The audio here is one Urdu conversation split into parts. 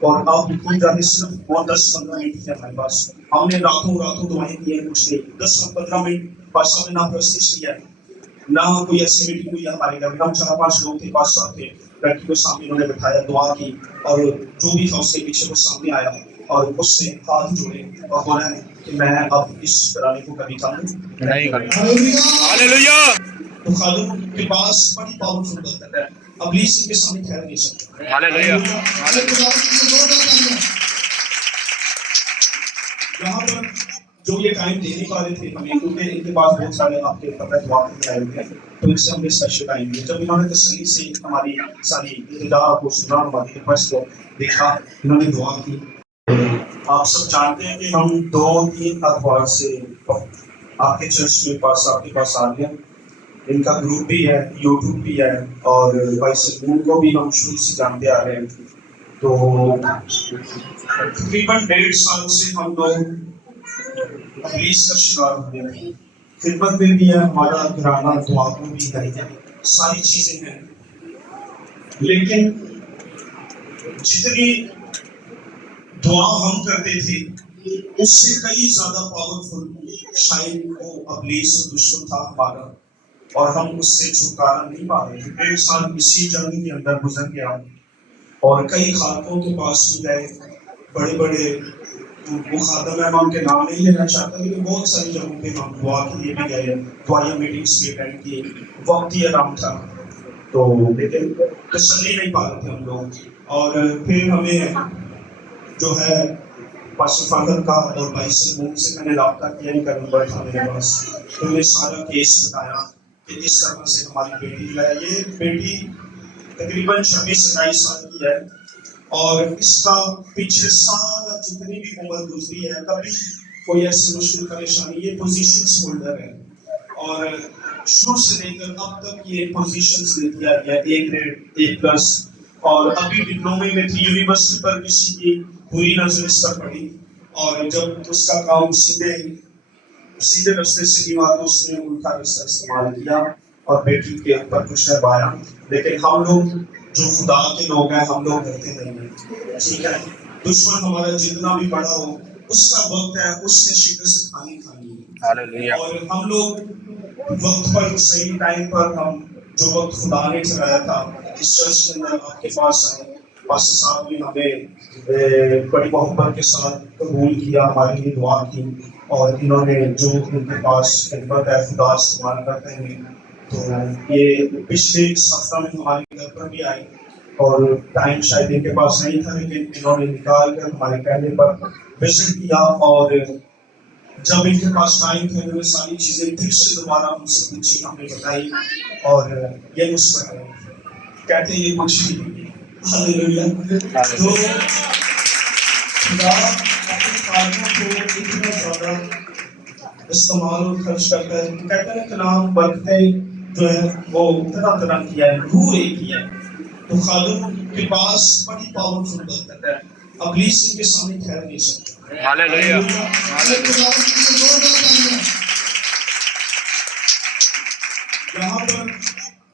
اور آپ یقین جانے صرف 10-15 منٹ تھے ہمارے پاس. ہم نے راتوں دعائیں کی ہیں کچھ نہیں. 10-15 منٹ پاس ہم نے نہ پرستش کیا ہے نہ کوئی ایسی میٹنگ ہوئی ہمارے گھر میں. ہم 4-5 لوگ تھے، 5-7 تھے. لڑکی کو سامنے انہوں نے بٹھایا، دعا کی، اور جو بھی تھا اس کے پیچھے وہ سامنے آیا اور اس سے ہاتھ جوڑے اور بولا ہے کہ میں اب اس ترانے کو کبھی کم نہیں کروں. ہاللیلویہ. تو خادم کے پاس بڑی پاورفل برکت ہے، ابلیس ان کے سامنے ٹھہر نہیں سکتا. ہاللیلویہ. یہاں پر جو یہ ٹائم دے نہیں پا رہے تھے ہمیں، کیونکہ ان کے پاس بہت سارے آپ کے پتہ دعا کرنے آئے ہوئے ہیں، تو اس سے ہم نے اسپیشل ٹائم دیا. جب انہوں نے تسلی سے ہماری ساری ابتدا کو سنا، ہماری ریکویسٹ کو دیکھا، انہوں نے دعا کی. آپ سب جانتے ہیں کہ ہم 2-3 ادوار سے آپ کے چرچ کے پاس آپ کے پاس آ گئے ہیں. ان کا گروپ بھی ہے، یوٹیوب بھی ہے، اور بھائی سلمون کو بھی ہم شروع سے جانتے آ رہے ہیں. تو تقریباً 1.5 سال سے ہم لوگ ابلیس کا شکار ہوتے ہیں. خدمت میں بھی ہے، ہمارا گھرانہ دعا میں بھی ہے، ساری چیزیں ہیں. لیکن جتنی دعا ہم کرتے تھے اس سے کئی زیادہ پاورفل شاید وہ ابلیس اور دشمن تھا ہمارا، اور ہم اس سے چھٹکارا نہیں پا رہے تھے. 1.5 سال اسی جنگ کے اندر گزر گیا، اور کئی خالقوں کے پاس بھی گئے، بڑے بڑے وہ خادم ہیں، میں ان کے نام نہیں لینا چاہتا، لیکن بہت ساری جگہوں پہ ہم دعا کے لیے بھی گئے، دعائیہ میٹنگس بھی اٹینڈ کی. وقت ہی آرام تھا تو، لیکن تسلی نہیں پا رہے تھے ہم لوگ. اور پھر ہمیں جو ہے پاسٹر فاضل کا اور بھائی سلمون سے میں نے رابطہ کیا، ان کا نمبر تھا میرے پاس، تو میں نے سارا کیس بتایا کہ اس طرح سے ہماری بیٹی جو ہے، یہ بیٹی تقریباً 26-27 سال کی ہے، اور اس کا پچھلے سارا جتنی بھی عمر گزری ہے کبھی کوئی ایسی مشکل پریشانی، یہ پوزیشنز ہولڈر ہے، اور شروع سے لے کر اب تک یہ پوزیشنز لیتی آئی ہے، A گریڈ A+، اور ابھی ڈپلومے میں تھی. یونیورسٹی پر کسی کی بری نظر اس پر پڑی، اور جب اس کا کام سیدھے رستے سے نہیں ہوا تو اس نے الٹا رستہ استعمال کیا اور بیٹی کے اوپر کچھ کروایا. لیکن ہم لوگ جو خدا کے لوگ ہیں، ہم لوگ ڈرتے نہیں ہیں، ٹھیک ہے. دشمن ہمارا جتنا بھی بڑا ہو، اس کا وقت ہے، اس نے شکست کھانی ہے. اور ہم لوگ وقت پر، صحیح ٹائم پر، ہم جو وقت خدا نے ٹھہرایا تھا اس چرچ کے اندر آپ کے پاس آئے. پاسٹر صاحب نے ہمیں بڑی محبت کے ساتھ قبول کیا، ہمارے لیے دعا کی، اور انہوں نے جو ان کے پاس خدمت ہے خدا استعمال کرتے ہیں. تو یہ پچھلے ہفتہ میں ہمارے گھر پر بھی آئی، اور ٹائم شاید ان کے پاس نہیں تھا، لیکن انہوں نے نکال کر ہمارے کہنے پر وزٹ کیا. اور جب ان کے پاس ٹائم تھا انہوں نے ساری چیزیں پھر سے دوبارہ ہم سے پوچھی، ہم نے بتائی، اور یہ مسکرائے، کہتے ہیں یہ کچھ نہیں. ہاللیلویہ. تو خدا اپنے کاروں کو اتنا زیادہ استعمال اور خرچ کرتا ہے. کہتے ہیں کلام برکتیں جو ہے وہ طرح کی ہے، روح ایک ہی ہے. تو خادم کے پاس بڑی پاورفل برکت ہے، ابلیس ان کے سامنے ٹھہر نہیں سکتا. ہاللیلویہ. یہاں پر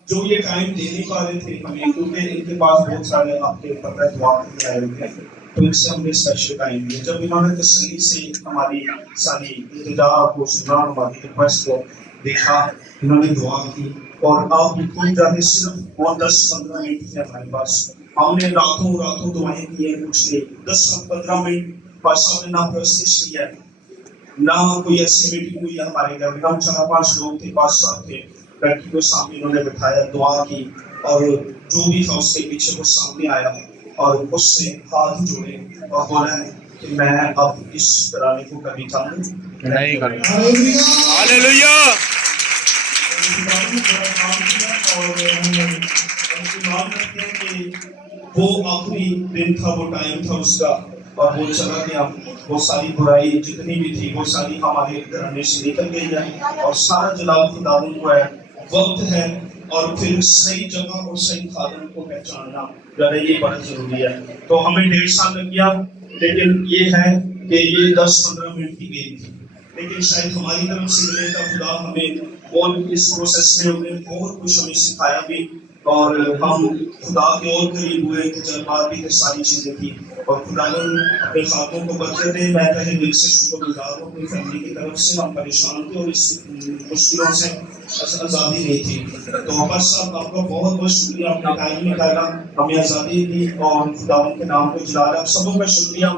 جو یہ ٹائم دے نہیں پا رہے تھے ہمیں، کیونکہ ان کے پاس بہت سارے آپ کے پتہ دعا کرنے آئے ہوئے ہیں، تو ان سے ہم نے اسپیشل ٹائم دیا. جب انہوں نے تسلی سے ہماری ساری ابتدا کو سنا، ہماری ریکویسٹ کو دیکھا، انہوں نے دعا کی، اور آپ یقین جانے صرف 10-15 منٹ تھے ہمارے پاس. ہم نے راتوں دعائیں کی ہیں کچھ نہیں. 10-15 منٹ بس ہم نے نہ پرستش کیا ہے نہ کوئی ایسی میٹنگ ہوئی ہمارے گھر میں. ہم 4-5 لوگ تھے، 5-7 تھے. لڑکی کو سامنے انہوں نے بٹھایا، دعا کی، اور جو بھی تھا اس کے پیچھے وہ سامنے آیا اور اس سے ہاتھ جوڑے اور بولا ہے کہ میں اب اس ترانے کو کبھی کم نہیں کروں. ہاللیلویہ. وہ آخری دن تھا، وہ ٹائم تھا اس کا، اور وہ چلا گیا. وہ ساری برائی جتنی بھی تھی وہ ساری ہمارے گھرانے سے نکل گئی ہے، اور سارا جلال خداوند کو ہے. وقت ہے، اور پھر صحیح جگہ اور صحیح خادم کو پہچاننا جو ہے یہ بڑا ضروری ہے. تو ہمیں 1.5 سال لگ گیا، لیکن یہ ہے کہ یہ 10-15 منٹ کی گیم تھی، لیکن شاید ہماری طرف سے ملے گا خدا ہمیں، اور اس پروسیس میں انہیں بہت کچھ ہمیں سکھایا بھی، اور ہم خدا کے اور قریب ہوئے، تجربات بھی ساری چیزیں تھی. اور خداوند اپنے خاتون کو برکت دے. میں تہہ دل سے شکر گزار ہوں اپنی فیملی کی طرف سے. ہم پریشان تھے اور اس مشکلوں سے آزادی نہیں تھی. تو عمر صاحب آپ کا بہت بہت شکریہ, آپ نے ٹائم نکالا, ہمیں آزادی دی اور خداوند کے نام کو جلالا. آپ سبوں کا شکریہ.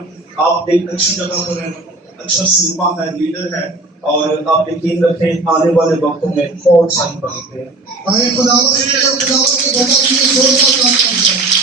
آپ ایک اچھی جگہ پر ہیں, اچھا سورما ہے, لیڈر ہے, اور آپ یقین رکھیں آنے والے وقتوں میں بہت ساری برکتیں ہیں. خداوند کے بتا دیے زوردار کام کرتے ہیں.